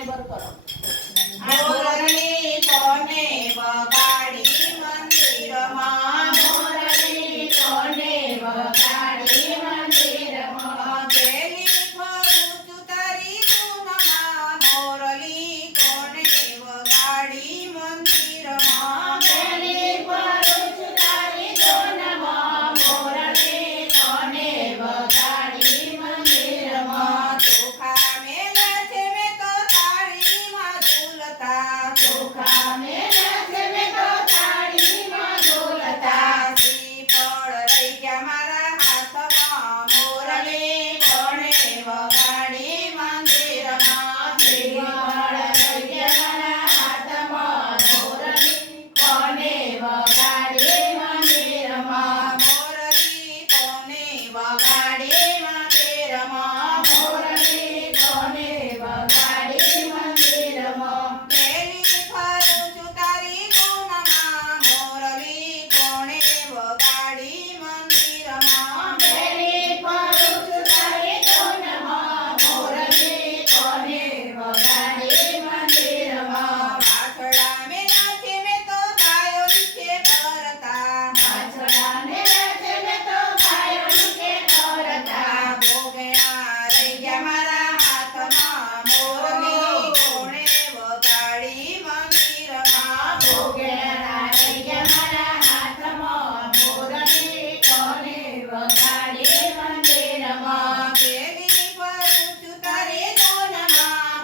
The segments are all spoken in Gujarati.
સબસ્ક્રાઇબર કરો. મોરલી કોને વગાડી મંદિરમાં મોરલી કોને વગાડી મંદિરમાં પેલી ફરું છું તારી ધૂનમાં મોરલી કોને વગાડી મંદિરમાં પેલી ફરું છું તારી ધૂનમાં મોરલી કોને વગાડી મંદિરમાં ચોખા મેલ્યા છે મેં તો થાળીમાં ઝૂલતા ચોખા મેલ્યા છે મેં તો થાળીમાં ઝૂલતા શ્રીફળ રહી ગયા મારા હાથમાં મોરલી કોને વગાડી મંદિરમાં શ્રીફળ રહી ગયા મારા હાથમાં મોરલી કોને વગાડી મંદિરમાં મોરલી કોને વગાડી મંદિરમાં મોરલી કોને વગાડી મંદિરમાં પેલી ફરું છું તારી ધૂનમાં મોરલી કોને વગાડી મંદિરમાં પેલી ફરું છું તારી ધૂનમાં મોરલી કોને વગાડી મંદિરમાં પાછળા મેલા છે મેં તો ગાયો નીચે ભરતા પાછળાને નાચે મેં તો ગાયો નીચે કરતા ભોગણા રહી ગયા મારા હાથમાં મોરલી કોને વગાડી મંદિરમાં ભોગેણા રહી ગયા મારા હાથમાં મોરલી કોને વગાડી મંદિરમાં પેલી ફરું છું તારી ધૂનમાં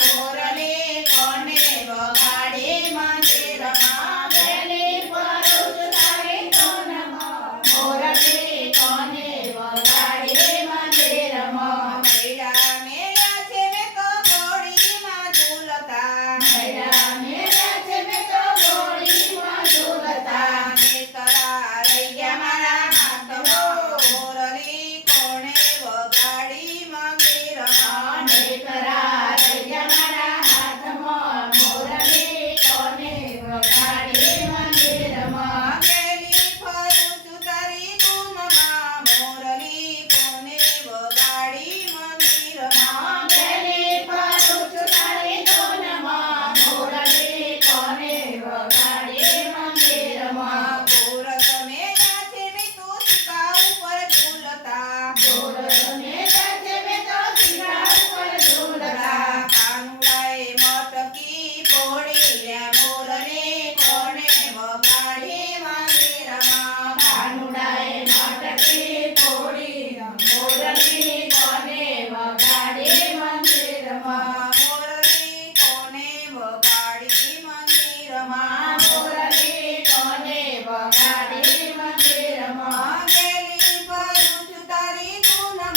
મોરલી કોને વગાડી મંદિરમાં પેલી ફરું છું તારી ધૂનમાં મોરલી કોને વગાડી મંદિરમાં મેળા મેળા છે મેં તો ઘોડીમાં ઝૂલતા મેળા મેળા છે મેં તો ઘોડીમાં ઝૂલતા નેતરા રહી ગયા મારા હાથમાં મોરલી કોને વગાડી મંદિરમાં નેતરા રહી ગયા મારા હાથમાં મોરલી કોને વગાડી મંદિરમાં પેલી ફરું છું તારી ધૂનમાં મોરલી કોને વગાડી મંદિરમાં પેલી ફરું છું તારી ધૂનમાં મોરલી કોને વગાડી મંદિરમાં ગોરસ મેળા છે મેં તો સિક્કા ઉપર ઝૂલતા ગોરસ મેળા છે મેં તો સિક્કા ઉપર ઝૂલતા કાનુડાએ મટકી ફોડી લે મોરલી કોને વગાડી મંદિરમાં કાનુડાએ મટકી ફોડી મોરલી કોને વગાડી મંદિરમાં મોરલી કોને વગાડી મંદિરમાં મોરલી કોને વગાડી મંદિરમાં પેલી ફરું છું તારી ધૂનમાં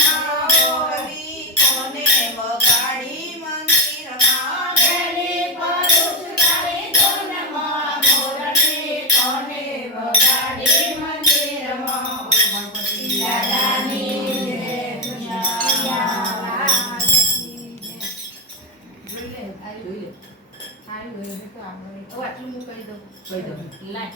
મોરલી કોને વગાડી મંદિરમાં પેલી ફરું છું તારી ધૂનમાં મોરલી કોને વગાડી મંદિરમાં દાદાની જય દુનિયા. આટલું હું કહી દઉં. લાઈટ